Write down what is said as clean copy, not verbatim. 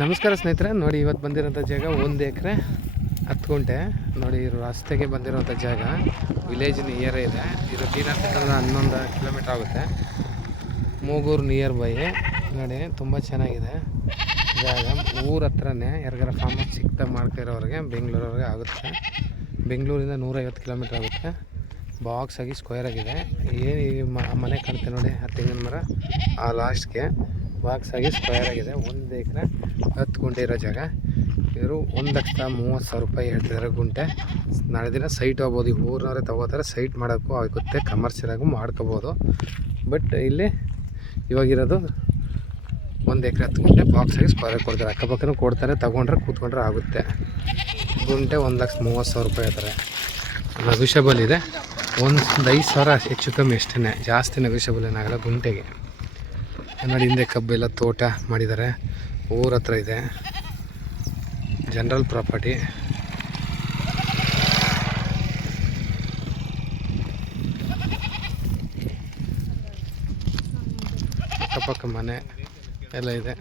ನಮಸ್ಕಾರ ಸ್ನೇಹಿತರೆ, ನೋಡಿ ಇವತ್ತು ಬಂದಿರೋಂಥ ಜಾಗ 1 ಎಕರೆ 10 ಗುಂಟೆ. ನೋಡಿ ರಸ್ತೆಗೆ ಬಂದಿರೋಂಥ ಜಾಗ ವಿಲೇಜ್ ನಿಯರ್ ಇದೆ. ಇದು ಬೀನರ್ತಿಂದ 11 ಕಿಲೋಮೀಟ್ರ್ ಆಗುತ್ತೆ. Mugur near by. ನೋಡಿ ತುಂಬ ಚೆನ್ನಾಗಿದೆ ಜಾಗ. ಊರ ಹತ್ರನೇ ಯಾರಿಗಾರ ಫಾರ್ಮ್ ಹೌಸ್ ಚಿಕ್ಕದಾಗಿ ಮಾಡ್ತಿರೋರಿಗೆ ಬೆಂಗಳೂರವ್ರಿಗೆ ಆಗುತ್ತೆ. ಬೆಂಗಳೂರಿಂದ 150 ಕಿಲೋಮೀಟ್ರ್ ಆಗುತ್ತೆ. ಬಾಕ್ಸ್ ಆಗಿ ಸ್ಕ್ವೇರ್ ಆಗಿದೆ. ಏನು ಈ ಮನೆ ಕಾಣುತ್ತೆ ನೋಡಿ, ಆ ತೆಂಗಿನ ಮರ ಆ ಲಾಸ್ಟ್ಗೆ ಬಾಕ್ಸ್ ಆಗಿ ಸ್ಕ್ವೇರ್ ಆಗಿದೆ. 1 ಎಕರೆ 10 ಗುಂಟೆ ಇರೋ ಜಾಗ. ಇವರು 1,30,30,000 ರೂಪಾಯಿ ಹೇಳ್ತಿದ್ದಾರೆ ಗುಂಟೆ. ನಾಳೆ ದಿನ ಸೈಟ್ ಹೋಗ್ಬೋದು. ಈ ಊರಿನವರೇ ತೊಗೋತಾರೆ. ಸೈಟ್ ಮಾಡೋಕ್ಕೂ ಆಗುತ್ತೆ, ಕಮರ್ಷಿಯಲ್ ಆಗೂ ಮಾಡ್ಕೋಬೋದು. ಬಟ್ ಇಲ್ಲಿ ಇವಾಗಿರೋದು 1 ಎಕರೆ 10 ಗುಂಟೆ ಬಾಕ್ಸ್ ಆಗಿ ಸ್ಕ್ವೇರ್ ಕೊಡ್ತಾರೆ. ಅಕ್ಕಪಕ್ಕನೂ ಕೊಡ್ತಾರೆ, ತೊಗೊಂಡ್ರೆ ಕೂತ್ಕೊಂಡ್ರೆ ಆಗುತ್ತೆ. ಗುಂಟೆ 1,30,30,000 ರೂಪಾಯಿ ಹೇಳ್ತಾರೆ. ನೆಗೋಷಿಯಬಲ್ ಇದೆ. 5,000 ಹೆಚ್ಚು ಕಮ್ಮಿ ಅಷ್ಟೇ, ಜಾಸ್ತಿ ನೆಗೋಷಿಯಬಲ್ ಏನಾಗಲ್ಲ ಗುಂಟೆಗೆ. ನೋಡಿ ಹಿಂದೆ ಕಬ್ಬೆಲ್ಲ ತೋಟ ಮಾಡಿದ್ದಾರೆ. ಊರ ಹತ್ರ ಇದೆ, ಜನರಲ್ ಪ್ರಾಪರ್ಟಿ. ಅಕ್ಕಪಕ್ಕ ಮನೆ ಎಲ್ಲ ಇದೆ.